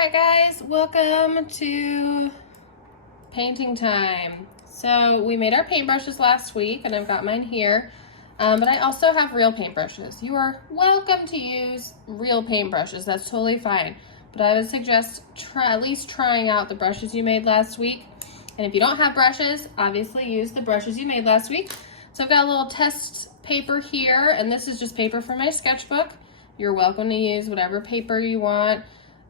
Alright guys, welcome to painting time. So we made our paintbrushes last week and I've got mine here, but I also have real paintbrushes. You are welcome to use real paintbrushes, that's totally fine. But I would suggest at least trying out the brushes you made last week. And if you don't have brushes, obviously use the brushes you made last week. So I've got a little test paper here, and this is just paper from my sketchbook. You're welcome to use whatever paper you want.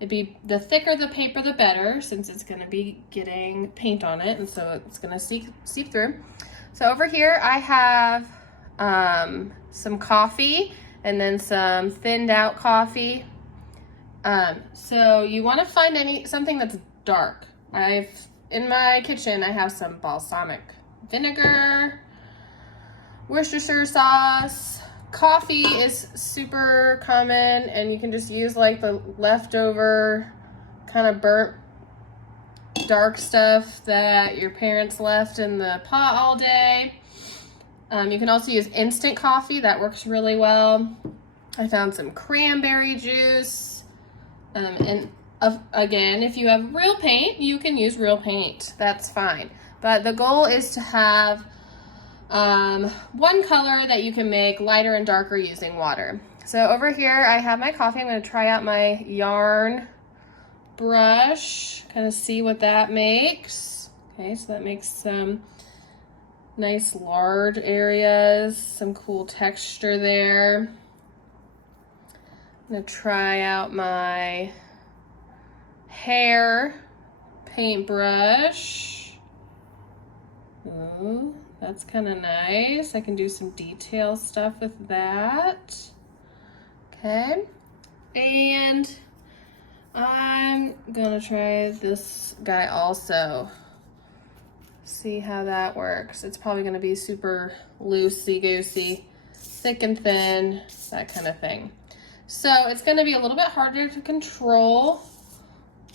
The thicker the paper, the better, since it's gonna be getting paint on it, and so it's gonna seep through. So over here I have some coffee and then some thinned out coffee. So you wanna find something that's dark. In my kitchen, I have some balsamic vinegar, Worcestershire sauce. Coffee is super common, and you can just use like the leftover kind of burnt dark stuff that your parents left in the pot all day. You can also use instant coffee, that works really well. I found some cranberry juice. Again, if you have real paint, you can use real paint, that's fine. But the goal is to have one color that you can make lighter and darker using water. So over here I have my coffee. I'm going to try out my yarn brush, kind of see what that makes. Okay, so that makes some nice large areas, some cool texture there. I'm going to try out my hair paintbrush. Ooh. That's kind of nice. I can do some detail stuff with that. Okay. And I'm gonna try this guy also. See how that works. It's probably gonna be super loosey-goosey, thick and thin, that kind of thing. So it's gonna be a little bit harder to control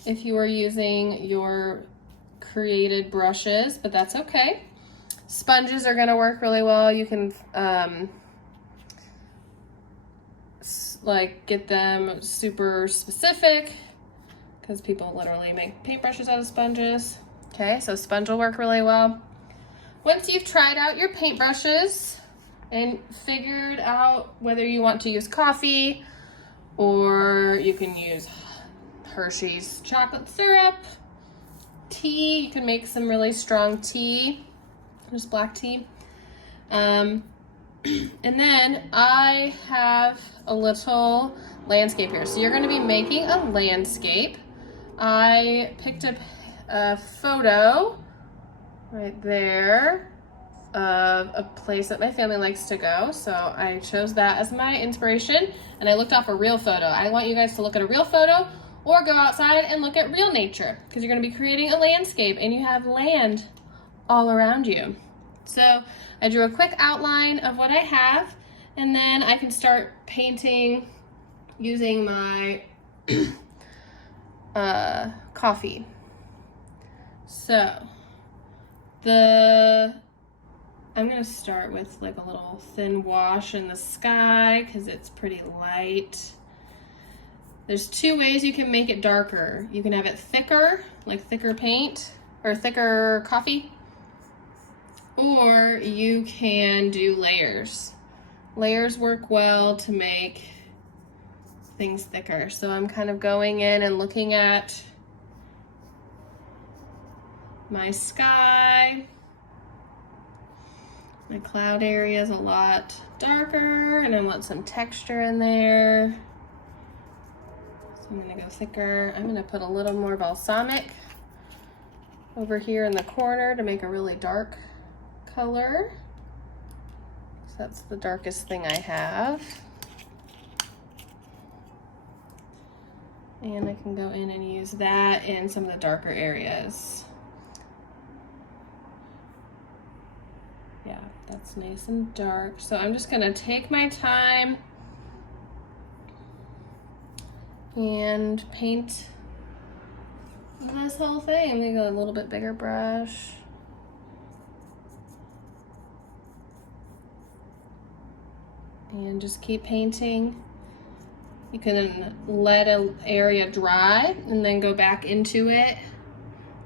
if you are using your created brushes, but that's okay. Sponges are going to work really well. You can like get them super specific because people literally make paintbrushes out of sponges. Okay, so sponge will work really well. Once you've tried out your paintbrushes and figured out whether you want to use coffee or you can use Hershey's chocolate syrup, tea, you can make some really strong tea. Just black tea. And then I have a little landscape here. So you're going to be making a landscape. I picked up a photo right there of a place that my family likes to go. So I chose that as my inspiration, and I looked off a real photo. I want you guys to look at a real photo or go outside and look at real nature, because you're going to be creating a landscape and you have land all around you. So I drew a quick outline of what I have, and then I can start painting using my coffee. So I'm gonna start with like a little thin wash in the sky because it's pretty light. There's two ways you can make it darker. You can have it thicker, like thicker paint or thicker coffee, or you can do layers. Layers work well to make things thicker. So I'm kind of going in and looking at my sky. My cloud area is a lot darker and I want some texture in there. So I'm gonna go thicker. I'm gonna put a little more balsamic over here in the corner to make a really dark color. So that's the darkest thing I have. And I can go in and use that in some of the darker areas. Yeah, that's nice and dark. So I'm just gonna take my time and paint this whole thing. I'm gonna go a little bit bigger brush. And just keep painting You can let an area dry and then go back into it.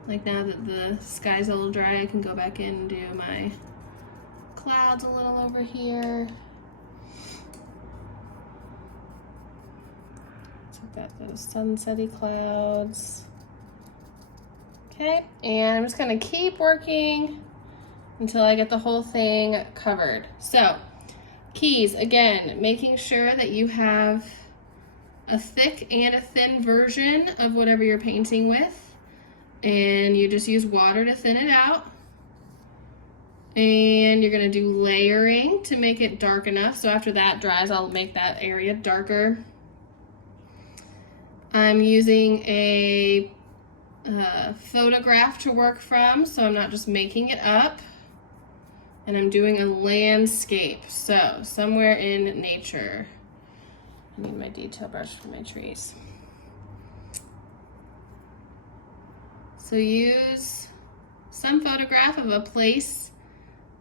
Like now that the sky's a little dry, I can go back in and do my clouds a little over here. So I've got those sunsetty clouds. Okay, and I'm just gonna keep working until I get the whole thing covered. So, keys, again, making sure that you have a thick and a thin version of whatever you're painting with. And you just use water to thin it out. And you're gonna do layering to make it dark enough. So after that dries, I'll make that area darker. I'm using a photograph to work from, so I'm not just making it up. And I'm doing a landscape, so somewhere in nature. I need my detail brush for my trees. So use some photograph of a place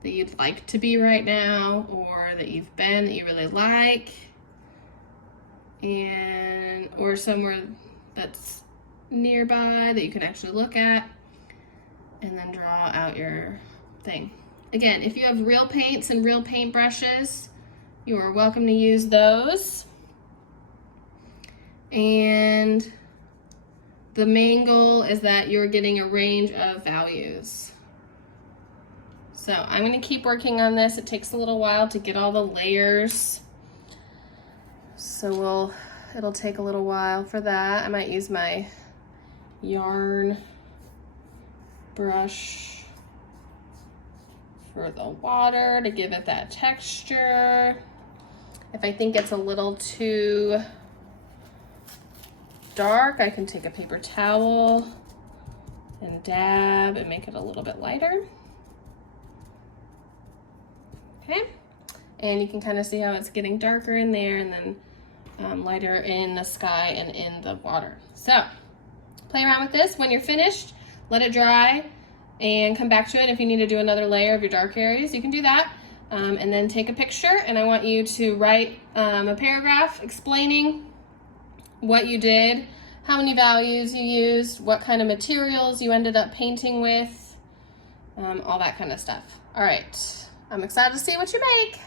that you'd like to be right now, or that you've been that you really like, and or somewhere that's nearby that you can actually look at, and then draw out your thing. Again, if you have real paints and real paint brushes, you are welcome to use those. And the main goal is that you're getting a range of values. So I'm going to keep working on this. It takes a little while to get all the layers. So it'll take a little while for that. I might use my yarn brush for the water to give it that texture. If I think it's a little too dark, I can take a paper towel and dab and make it a little bit lighter. Okay, and you can kind of see how it's getting darker in there and then lighter in the sky and in the water. So play around with this. When you're finished, let it dry and come back to it. If you need to do another layer of your dark areas, you can do that. And then take a picture, and I want you to write a paragraph explaining what you did, how many values you used, what kind of materials you ended up painting with, all that kind of stuff. All right, I'm excited to see what you make.